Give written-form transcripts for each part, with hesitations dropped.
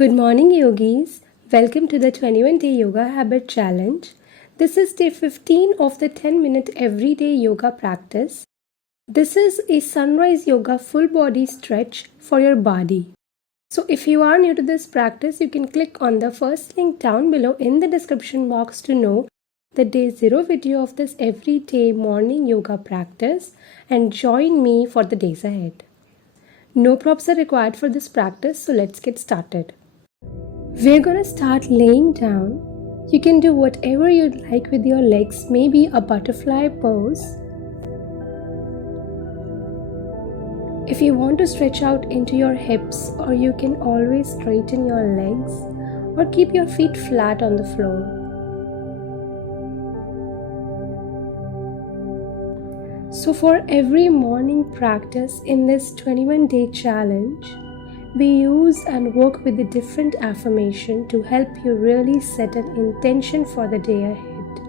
Good morning, yogis. Welcome to the 21-day yoga habit challenge. This is day 15 of the 10-minute everyday yoga practice. This is a sunrise yoga full body stretch for your body. So if you are new to this practice, you can click on the first link down below in the description box to know the day 0 video of this everyday morning yoga practice and join me for the days ahead. No props are required for this practice, so let's get started. We're gonna start laying down. You can do whatever you'd like with your legs, maybe a butterfly pose. If you want to stretch out into your hips, or you can always straighten your legs or keep your feet flat on the floor. So for every morning practice in this 21-day challenge, we use and work with a different affirmation to help you really set an intention for the day ahead.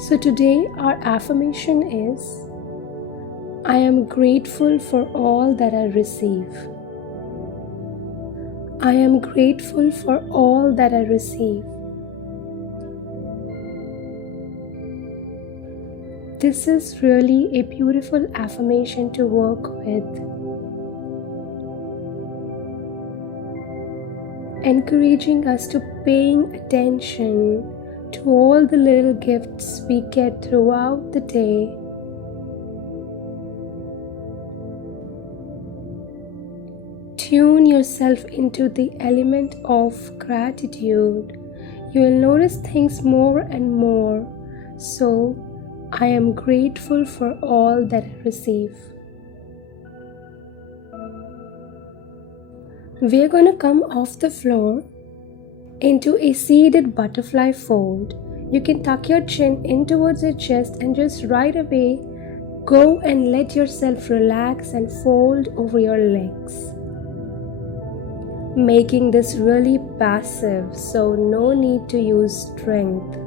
So today our affirmation is, I am grateful for all that I receive. I am grateful for all that I receive. This is really a beautiful affirmation to work with, encouraging us to paying attention to all the little gifts we get throughout the day. Tune yourself into the element of gratitude. You will notice things more and more. So, I am grateful for all that I receive. We're going to come off the floor into a seated butterfly fold. You can tuck your chin in towards your chest and just right away go and let yourself relax and fold over your legs. Making this really passive, so no need to use strength.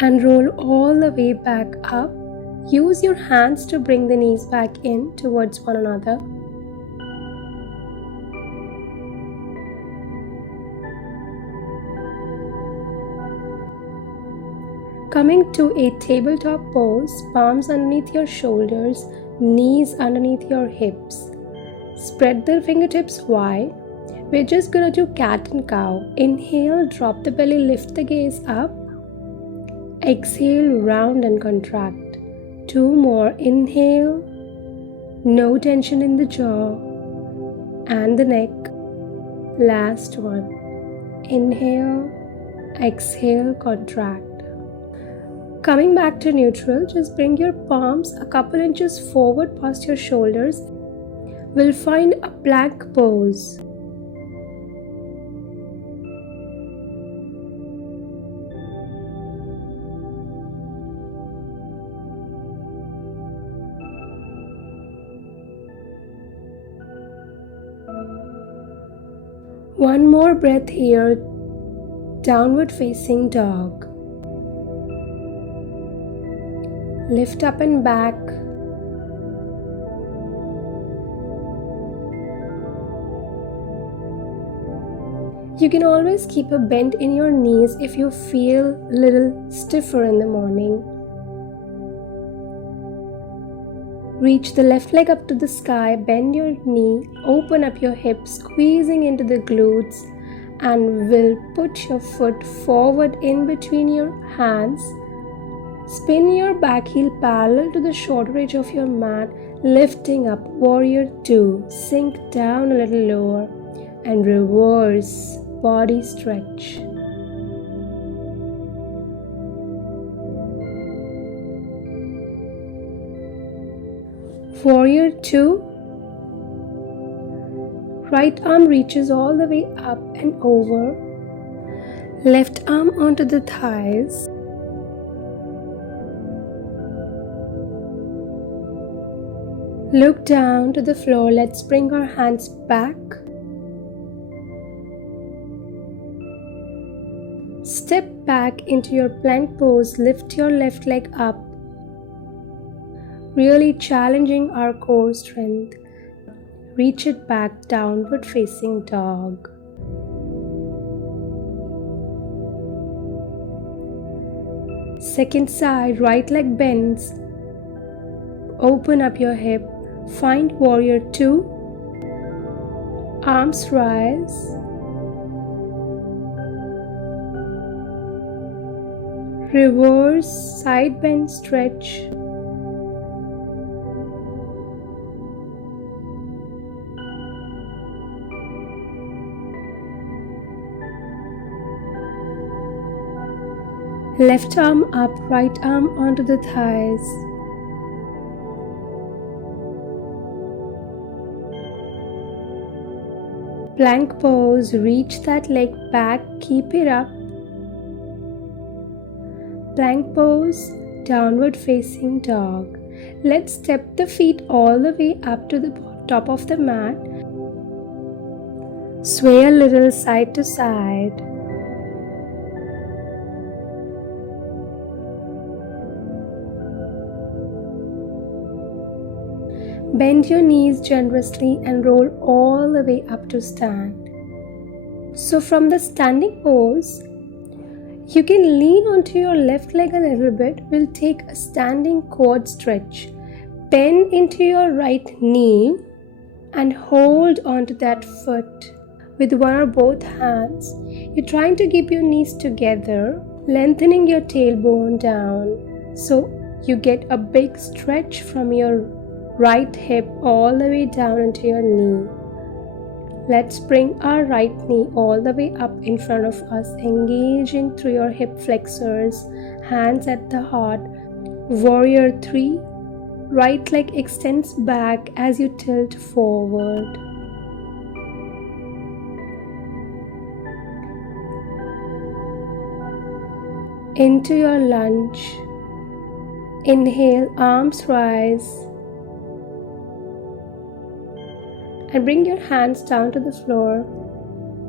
And roll all the way back up. Use your hands to bring the knees back in towards one another. Coming to a tabletop pose, palms underneath your shoulders, knees underneath your hips. Spread the fingertips wide. We're just gonna do cat and cow. Inhale, drop the belly, lift the gaze up. Exhale, round and contract. 2 more. Inhale, no tension in the jaw and the neck. Last one. Inhale, exhale, contract. Coming back to neutral, just bring your palms a couple inches forward past your shoulders. We'll find a plank pose. One more breath here, downward facing dog. Lift up and back. You can always keep a bend in your knees if you feel a little stiffer in the morning. Reach the left leg up to the sky, bend your knee, open up your hips, squeezing into the glutes, and will put your foot forward in between your hands. Spin your back heel parallel to the shoulder edge of your mat, lifting up, warrior 2. Sink down a little lower and reverse body stretch. Warrior 2. Right arm reaches all the way up and over. Left arm onto the thighs. Look down to the floor. Let's bring our hands back. Step back into your plank pose. Lift your left leg up. really challenging our core strength. Reach it back, downward facing dog. Second side, right leg bends. Open up your hip. Find warrior 2. Arms rise. Reverse side bend stretch. Left arm up, right arm onto the thighs. Plank pose, reach that leg back, keep it up. Plank pose, downward facing dog. Let's step the feet all the way up to the top of the mat. Sway a little side to side. Bend your knees generously and roll all the way up to stand. So from the standing pose, you can lean onto your left leg a little bit. We'll take a standing quad stretch. Bend into your right knee and hold onto that foot with one or both hands. You're trying to keep your knees together, lengthening your tailbone down so you get a big stretch from your right hip all the way down into your knee. Let's bring our right knee all the way up in front of us, engaging through your hip flexors, hands at the heart. Warrior 3, right leg extends back as you tilt forward. Into your lunge. Inhale, arms rise. And bring your hands down to the floor.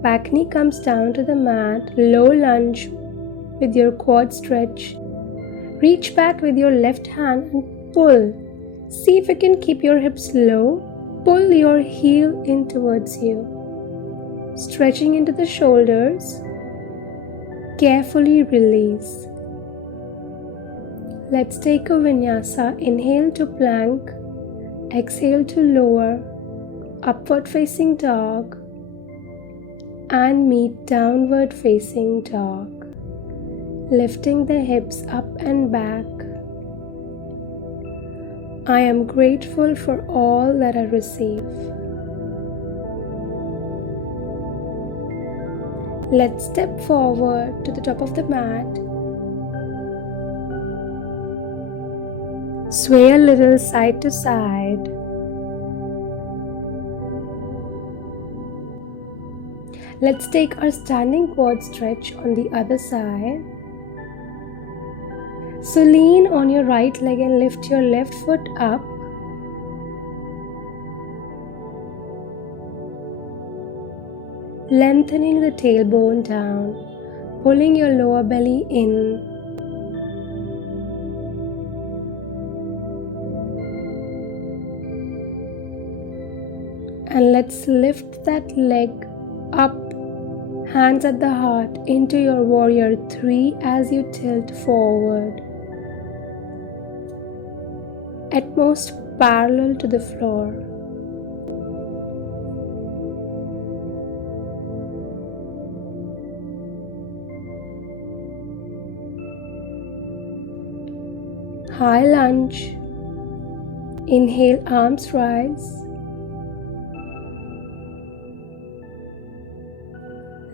Back knee comes down to the mat. Low lunge with your quad stretch. Reach back with your left hand and pull. See if you can keep your hips low. Pull your heel in towards you. Stretching into the shoulders. Carefully release. Let's take a vinyasa. Inhale to plank. Exhale to lower. Upward facing dog and meet downward facing dog, lifting the hips up and back. I am grateful for all that I receive. Let's step forward to the top of the mat. Sway a little side to side. Let's take our standing quad stretch on the other side. So lean on your right leg and lift your left foot up. Lengthening the tailbone down, pulling your lower belly in. And let's lift that leg up. Hands at the heart into your warrior 3 as you tilt forward. At most parallel to the floor. High lunge. Inhale, arms rise.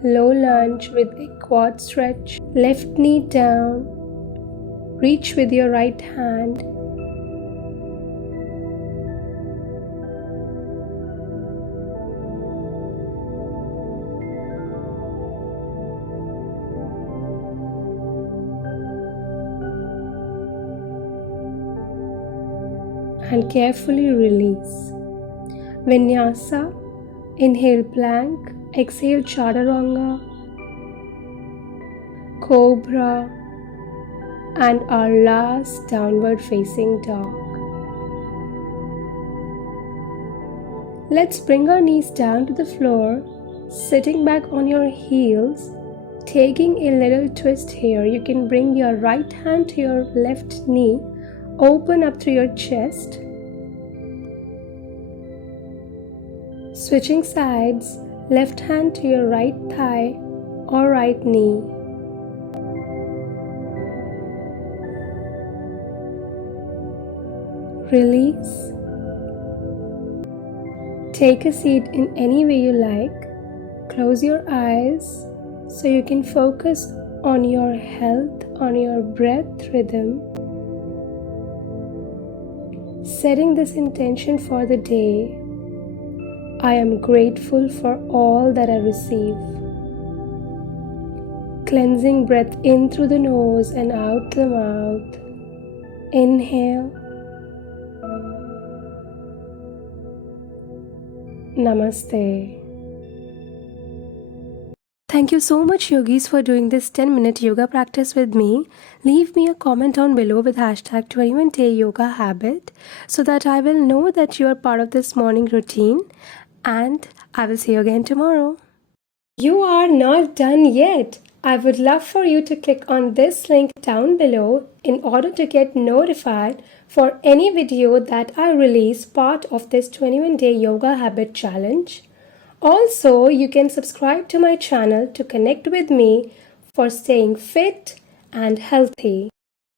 Low lunge with a quad stretch. Left knee down. Reach with your right hand. And carefully release. Vinyasa. Inhale plank. Exhale chaturanga, cobra, and our last downward facing dog. Let's bring our knees down to the floor, sitting back on your heels, taking a little twist here. You can bring your right hand to your left knee, open up through your chest. Switching sides, left hand to your right thigh or right knee. Release. Take a seat in any way you like. Close your eyes so you can focus on your health, on your breath rhythm. Setting this intention for the day. I am grateful for all that I receive. Cleansing breath in through the nose and out the mouth. Inhale. Namaste. Thank you so much, yogis, for doing this 10-minute yoga practice with me. Leave me a comment down below with hashtag 21day yoga habit so that I will know that you are part of this morning routine, and I will see you again tomorrow. You are not done yet. I would love for you to click on this link down below in order to get notified for any video that I release part of this 21-day yoga habit challenge. Also, you can subscribe to my channel to connect with me for staying fit and healthy.